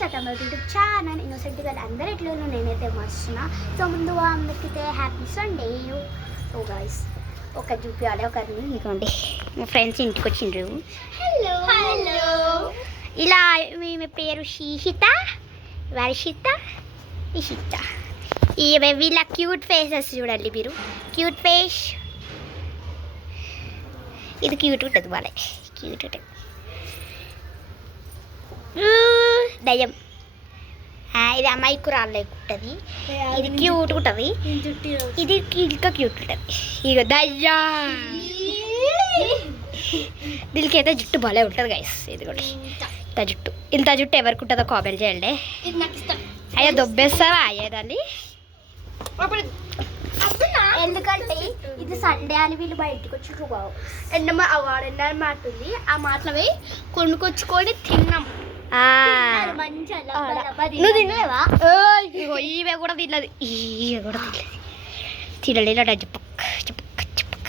September YouTube channel innocent girl అందరూ ఎట్లా నేనైతే మస్తున్నా. సో ముందుగా అందరికైతే హ్యాపీ సండే. సో గైస్ ఒక చూపించాలి ఒకరిని. ఇదిగోండి మా ఫ్రెండ్స్ ఇంటికి వచ్చిండ్రు. Hello hello. ఇలా మీ పేరు షీహిత, వర్షిత, ఇషిత. వీళ్ళ క్యూట్ ఫేసెస్ చూడండి మీరు. క్యూట్ ఫేస్ ఇది క్యూట్ ఉంటుంది బాలే, క్యూట్ ఉంటుంది. దయ్యం ఇది అమ్మాయికి రాలేకుంటుంది. ఇది క్యూట్ ఉంటుంది, ఇది ఇంకా క్యూట్ ఉంటుంది. ఇక దయ్యా దీనికైతే జుట్టు భలే ఉంటుంది గైస్. ఇది కూడా ఇంత జుట్టు ఎవరికి ఉంటుందో కామెంట్ చేయండి. అయ్యా దొబ్బేస్తావా అయ్యేదాన్ని. ఎందుకంటే ఇది సండే అని వీళ్ళు బయటకు వచ్చి ఎన్న మాట ఉంది. ఆ మాటలవి కొనుక్కొచ్చుకొని తిన్నాం. నువ్వు తినలేవా? ఈమె కూడా తినలేదు, ఈమె కూడా తినలేదు. చెప్పక్క చెప్పక్క చెప్పక్క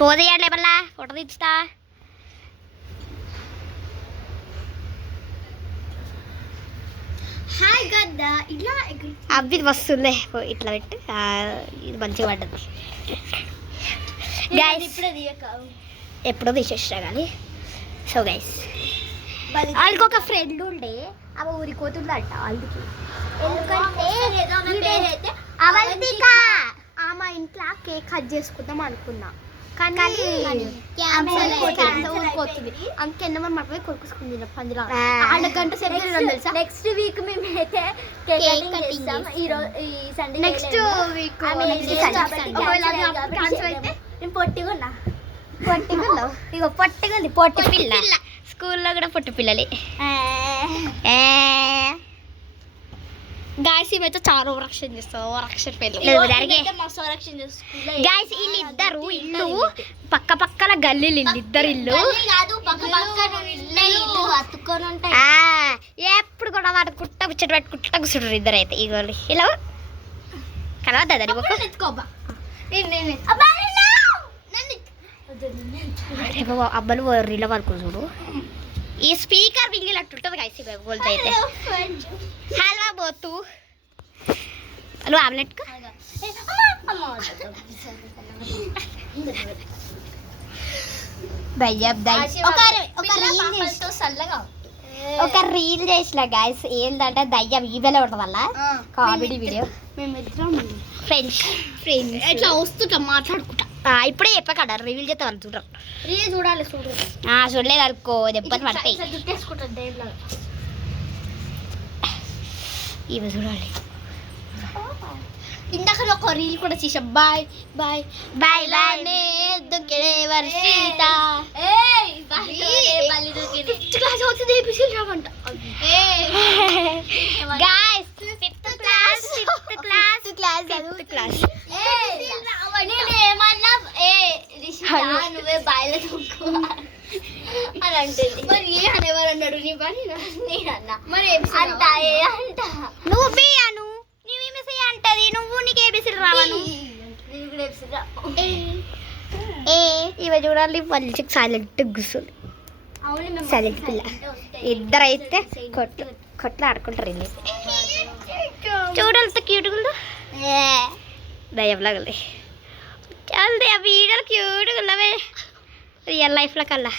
పోదేయాలి మళ్ళా ఫోటో తీస్తా. హాయ్ గద్దా ఇట్లా అవి వస్తుంది ఇట్లా పెట్టి ఇది మంచిగా పడ్డది. గైస్ ఎప్పుడో తీసేస్తా కానీ. సో గైస్ వాళ్ళకి ఒక ఫ్రెండ్ ఉండే ఆమె ఊరికి పోతుందంట వాళ్ళకి. ఎందుకంటే అవంతిక ఆమె ఇంట్లో కేక్ కట్ చేసుకుందాం అనుకున్నా కానీ ఊరిపోతుంది. అందుకన్నా మనం అక్కడ కొనుక్కుంది పందిలో 4 గంటల సేపు తెలుసా. నెక్స్ట్ వీక్ మేమైతే నెక్స్ట్ వీక్ నేను పొట్టిగున్నా. ఇగో పొట్టిగా ఉంది, పొట్టి పిల్ల. స్కూల్లో కూడా పొట్టి పిల్లలే. గాయస్ ఈమెతో చాలా రక్షణ చేస్తారు. రక్షణ పిల్లలు గాయస్ వీళ్ళిద్దరు ఇల్లు పక్క పక్కల గల్లీలు. వీళ్ళిద్దరు ఇల్లు ఎప్పుడు కూడా వాటి కుట్ట కూర్చోటి వాటి కుట్ట కూర్చుంటారు ఇద్దరు. అయితే ఈ గోళ్ళు ఇలా కలవద్దని అబ్బాలు రీల వరకు చూడు. ఈ స్పీకర్ వింగినట్టు ఉంటుంది గైస్ గోల్తో అయితే. హల్వా పోతూ హలో ఆమ్లెట్ ఒక రీల్ చేసిన గైస్. ఏంటంటే దయ్యం ఈమెలో ఉంటుంది వల్ల కామెడీ వీడియో. మేమిద్దరం ఫ్రెండ్స్ ఎట్లా వస్తుంటాం మాట్లాడుకుంటా. ఇప్పుడే చెప్పకడ రివీల్ చేస్తే వాళ్ళు చూడరు. రీల్ చూడాలి చూడలేదు అనుకో దెబ్బని పడతాయి. ఇవి చూడాలి. ఇందాక ఒక రీల్ కూడా చేసాం. Bye bye bye bye Varshitha. నువ్వే బాయిలో అని అంటుంది. మరి ఏ అనేవారు అన్నాడు నీ పని నేనన్నా. మరి అంట నువ్వు బియ్యాను నువ్వేమేసి అంటది. నువ్వు నీకు ఏబిసిలు రావను. ఇవి చూడాలి మంచిగా సైలెంట్ కూర్చోండి. సైలెంట్ పిల్ల. ఇద్దరైతే కొట్లు ఆడుకుంటారు. వెళ్ళి చూడాలి క్యూట్గా ఉందో దయ్యంలాగలే. చల్దే ఆ వీడియోలు క్యూట్గా ఉన్నవే రియల్ లైఫ్లో కల్లా.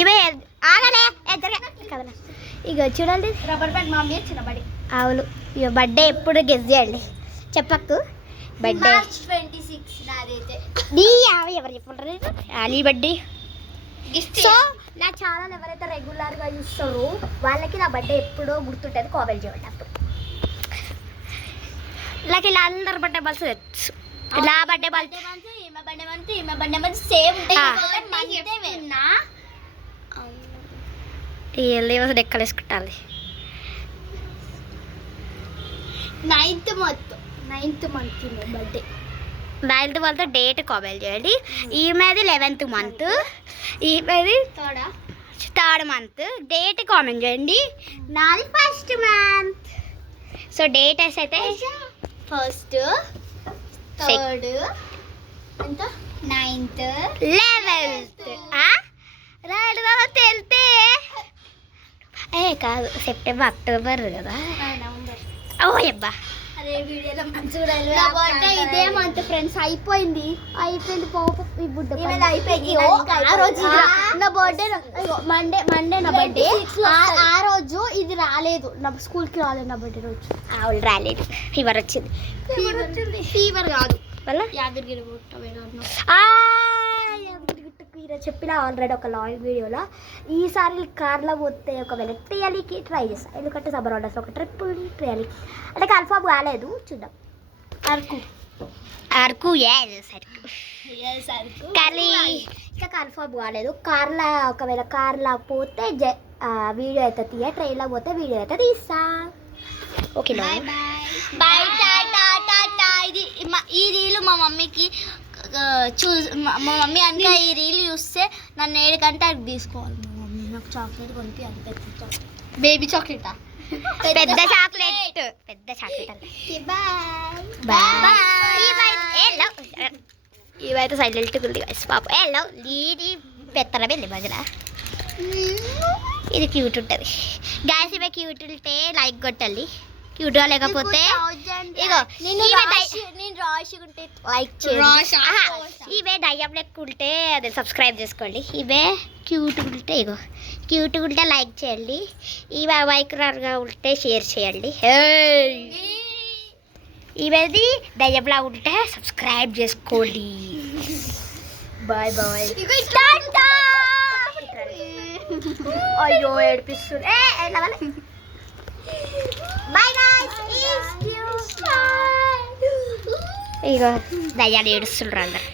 ఇవే ఆగలే కదలే. ఇక చూడండి రబ్బర్ బ్యాండ్ మా మీద చిన్న బడి. అవును ఇక బర్త్డే ఎప్పుడు గెస్ చేయండి. చెప్పకు బర్త్డే 26 నాదైతే. నీ ఎవరు చెప్పుకుంటారు నీ బర్త్డే. సో నా ఛానల్ ఎవరైతే రెగ్యులర్గా చూస్తారో వాళ్ళకి నా బర్త్డే ఎప్పుడో గుర్తుంటుంది. కామెంట్ చేయండి. అప్పుడు నాకు ఇలా అందరు బర్త్డే బాల్స్ తెలుసు. ఇలా బర్త్డే బాల్ సేమ్ ఎక్కడ వేసుకుంటారు. 9th month birthday. 9th month date comment చేయండి. ఈమెది 11th మంత్, ఈమెది 3rd మంత్. డేట్ కామెంట్ చేయండి. నాది 1st మంత్. సో డేట్ అయితే 1st 3rd ఎంత 9th 11th. రాడు తెలితే కాదు సెప్టెంబర్ అక్టోబర్ కదా. ఓ అబ్బా నా బర్త్డే ఇదే మంత్ ఫ్రెండ్స్. అయిపోయింది పోపు ఈ బుడ్డ ఆ రోజు నా బర్త్డే మండే నా బర్త్డే. ఆ రోజు ఇది రాలేదు, నా స్కూల్కి రాలేదు. నా బర్త్డే రోజు ఆవిడ రాలేదు. ఫీవర్ వచ్చింది. ఫీవర్ కాదు వల్ల యాదగిరి ఈరోజు చెప్పిన ఆల్రెడీ ఒక లాంగ్ వీడియోలో. ఈసారి కార్లో పోతే ఒకవేళ ట్రియాలీకి ట్రై చేస్తాను, ఎందుకంటే సమ్మర్ హాలిడేస్ ఒక ట్రిప్ ట్రియాలీ అంటే కన్ఫర్మ్ కాలేదు, చూద్దాం. అరకు కానీ ఇంకా కన్ఫర్మ్ కాలేదు. కార్లో ఒకవేళ కార్లో పోతే వీడియో అయితే తీయ, ట్రైన్లో పోతే వీడియో అయితే తీస్తా. ఓకే బాయ్ బాయ్ టాటా. ఈ రీలు మా మమ్మీకి మా మమ్మీ అనుక ఈ రీల్ చూస్తే నన్ను 7 గంటలు అది తీసుకోవాలి. మా మమ్మీ నాకు చాక్లెట్ కొనిపించాలి, పెద్ద చాక్లెట్, బేబీ చాక్లెటా, పెద్ద చాక్లెట్ ఇవైతే సైలెంట్గా ఉంది పాప. ఎలా లీడి పెత్తనం వెళ్ళి మధ్యలో ఇది క్యూట్ ఉంటుంది గ్యాస్. ఇవే క్యూట్ ఉంటే లైక్ కొట్టాలి, క్యూట్గా లేకపోతే ఇగో నేను రాసుకుంటే లైక్ చేయండి. ఇవే డయ్యం లెక్క ఉంటే అదే సబ్స్క్రైబ్ చేసుకోండి. ఇవే క్యూట్గా ఉంటే ఇగో క్యూట్గా ఉంటే లైక్ చేయండి. ఇవే వైక్రాల్గా ఉంటే షేర్ చేయండి. ఇవేది దయ్యంలా ఉంటే సబ్స్క్రైబ్ చేసుకోండి. Bye bye. అయ్యో ఏడిపిస్తుంది. ఇగో దయ్యాలు ఏడుస్తుండ్రు అందరు.